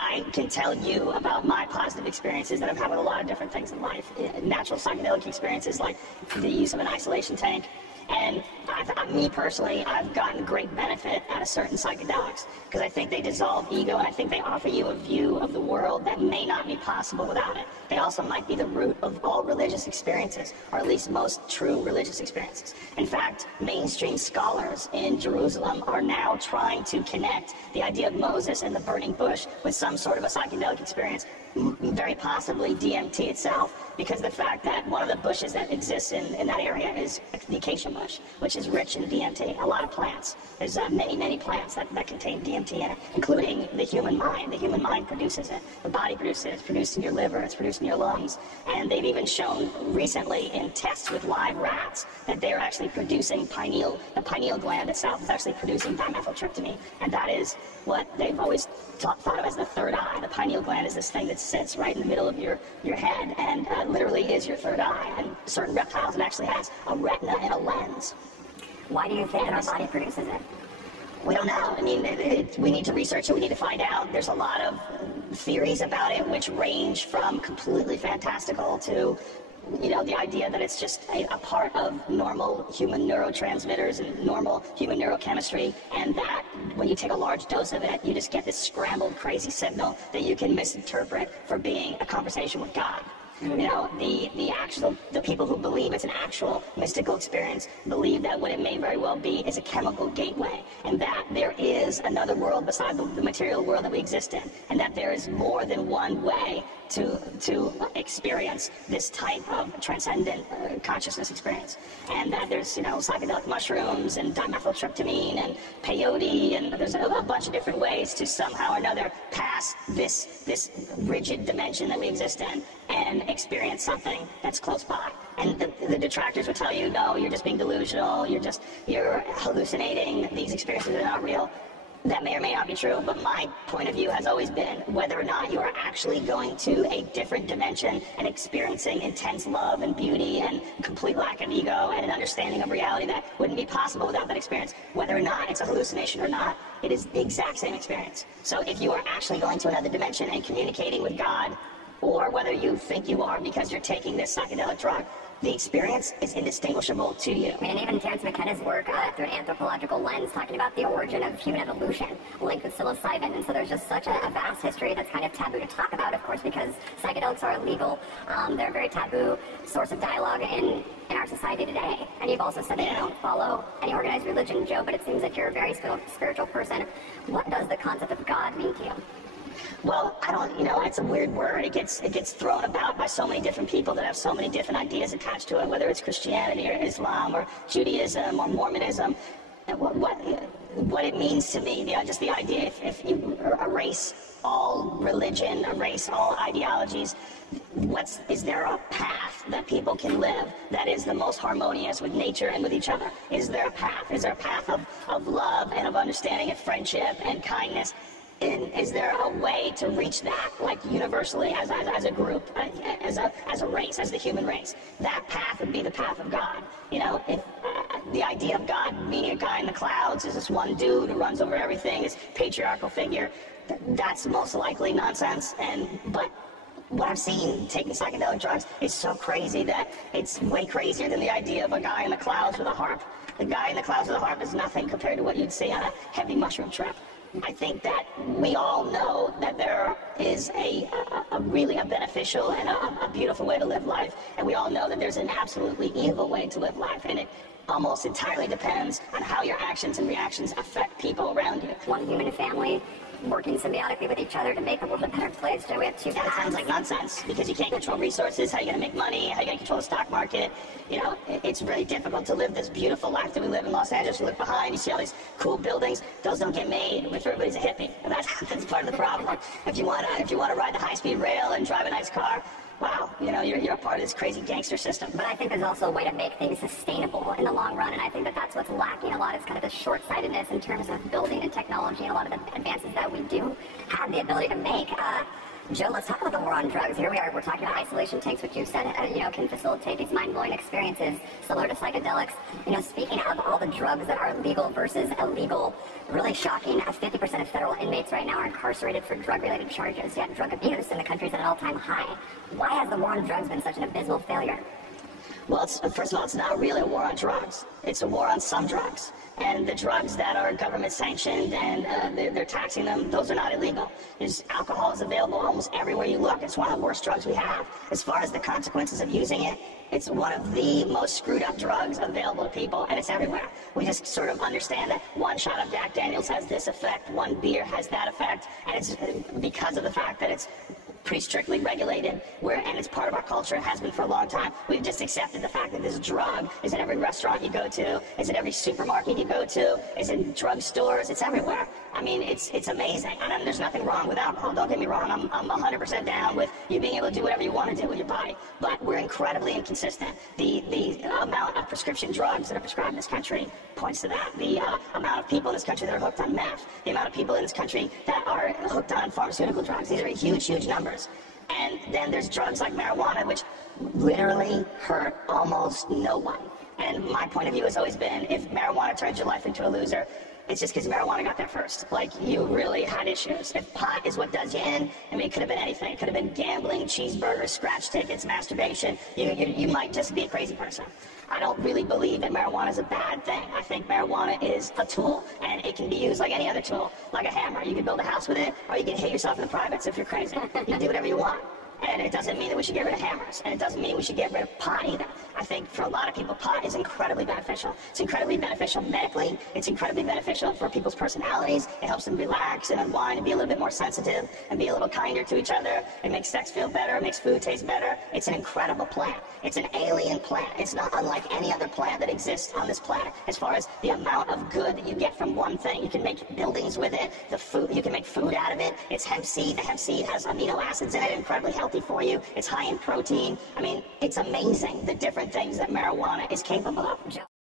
I can tell you about my positive experiences that I've had with a lot of different things in life. Natural psychedelic experiences like the use of an isolation tank. And me personally, I've gotten great benefit out of certain psychedelics because I think they dissolve ego, and I think they offer you a view of the world that may not be possible without it. They also might be the root of all religious experiences, or at least most true religious experiences. In fact, mainstream scholars in Jerusalem are now trying to connect the idea of Moses and the burning bush with some sort of a psychedelic experience, very possibly DMT itself, because of the fact that one of the bushes that exists in that area is the acacia bush, which is rich in DMT. A lot of plants. There's many plants that contain DMT in it, including the human mind. The human mind produces it. The body produces it. It's produced in your liver. It's produced in your lungs. And they've even shown recently in tests with live rats that they're actually producing the pineal gland itself is actually producing dimethyltryptamine. And that is what they've always thought of as the third eye. The pineal gland is this thing that sits right in the middle of your head and literally is your third eye. And certain reptiles, it actually has a retina and a lens. Why do you think that our body produces it? We don't know. I mean, we need to research it. We need to find out. There's a lot of theories about it, which range from completely fantastical to, you know, the idea that it's just a part of normal human neurotransmitters and normal human neurochemistry, and that when you take a large dose of it, you just get this scrambled, crazy signal that you can misinterpret for being a conversation with God. You know, the people who believe it's an actual mystical experience believe that what it may very well be is a chemical gateway, and that there is another world beside the material world that we exist in, and that there is more than one way to experience this type of transcendent consciousness experience, and that there's, you know, psychedelic mushrooms and dimethyltryptamine and peyote, and there's a bunch of different ways to somehow or another pass this rigid dimension that we exist in and experience something that's close by. And the detractors would tell you, no, you're just being delusional, you're hallucinating, these experiences are not real. That may or may not be true, but my point of view has always been whether or not you are actually going to a different dimension and experiencing intense love and beauty and complete lack of ego and an understanding of reality that wouldn't be possible without that experience. Whether or not it's a hallucination or not, it is the exact same experience. So if you are actually going to another dimension and communicating with God, or whether you think you are because you're taking this psychedelic drug, the experience is indistinguishable to you. I mean, and even Terence McKenna's work through an anthropological lens, talking about the origin of human evolution linked with psilocybin. And so there's just such a vast history that's kind of taboo to talk about, of course, because psychedelics are illegal. They're a very taboo source of dialogue in our society today. And you've also said that you don't follow any organized religion, Joe, but it seems like you're a very spiritual person. What does the concept of God mean to you? Well, I don't, you know, it's a weird word. It gets thrown about by so many different people that have so many different ideas attached to it, whether it's Christianity or Islam or Judaism or Mormonism. And what it means to me, just the idea, if you erase all religion, erase all ideologies, is there a path that people can live that is the most harmonious with nature and with each other? Is there a path? Is there a path of love and of understanding and friendship and kindness? And is there a way to reach that, like universally as a group, as a race, as the human race? That path would be the path of God. You know, if the idea of God being a guy in the clouds is this one dude who runs over everything, this patriarchal figure, that's most likely nonsense. But what I've seen taking psychedelic drugs is so crazy that it's way crazier than the idea of a guy in the clouds with a harp. The guy in the clouds with a harp is nothing compared to what you'd see on a heavy mushroom trip. I think that we all know that there is a really beneficial and a beautiful way to live life, and we all know that there's an absolutely evil way to live life, and it almost entirely depends on how your actions and reactions affect people around you. One human family working symbiotically with each other to make the world a better place. So we have two. Yeah, it sounds like nonsense, because you can't control resources, how are you going to make money, how are you going to control the stock market. You know, it's really difficult to live this beautiful life that we live in Los Angeles. You look behind, you see all these cool buildings. Those don't get made if everybody's a hippie, and that's part of the problem. If you want to ride the high-speed rail and drive a nice car, wow, you know, you're a part of this crazy gangster system. But I think there's also a way to make things sustainable in the long run, and I think that that's what's lacking a lot, is kind of the short-sightedness in terms of building and technology and a lot of the advances that we do have the ability to make. Joe, let's talk about the war on drugs. Here we are, we're talking about isolation tanks, which you said, can facilitate these mind-blowing experiences similar to psychedelics. Speaking of all the drugs that are legal versus illegal, really shocking, 50% of federal inmates right now are incarcerated for drug-related charges, yet drug abuse in the country is at an all-time high. Why has the war on drugs been such an abysmal failure? Well, first of all, it's not really a war on drugs. It's a war on some drugs. And the drugs that are government sanctioned and they're taxing them, those are not illegal. Alcohol is available almost everywhere you look. It's one of the worst drugs we have. As far as the consequences of using it, it's one of the most screwed up drugs available to people, and it's everywhere. We just sort of understand that one shot of Jack Daniels has this effect, one beer has that effect, and it's because of the fact that it's pretty strictly regulated, and it's part of our culture, it has been for a long time. We've just accepted the fact that this drug is in every restaurant you go to, is in every supermarket you go to, is in drugstores, it's everywhere. I mean, it's amazing, and there's nothing wrong with alcohol, don't get me wrong, I'm 100% down with you being able to do whatever you want to do with your body, but we're incredibly inconsistent. The amount of prescription drugs that are prescribed in this country points to that. The amount of people in this country that are hooked on meth, the amount of people in this country that are hooked on pharmaceutical drugs, these are huge, huge numbers. And then there's drugs like marijuana, which literally hurt almost no one. And my point of view has always been, if marijuana turns your life into a loser, it's just because marijuana got there first. Like, you really had issues. If pot is what does you in, I mean, it could have been anything. It could have been gambling, cheeseburgers, scratch tickets, masturbation. You might just be a crazy person. I don't really believe that marijuana is a bad thing. I think marijuana is a tool, and it can be used like any other tool, like a hammer. You can build a house with it, or you can hit yourself in the privates if you're crazy. You can do whatever you want. And it doesn't mean that we should get rid of hammers, and it doesn't mean we should get rid of pot either. I think for a lot of people, pot is incredibly beneficial. It's incredibly beneficial medically. It's incredibly beneficial for people's personalities. It helps them relax and unwind and be a little bit more sensitive and be a little kinder to each other. It makes sex feel better. It makes food taste better. It's an incredible plant. It's an alien plant. It's not unlike any other plant that exists on this planet. As far as the amount of good that you get from one thing, you can make buildings with it. The food, you can make food out of it. It's hemp seed. The hemp seed has amino acids in it, incredibly healthy for you. It's high in protein. I mean, it's amazing the different things that marijuana is capable of.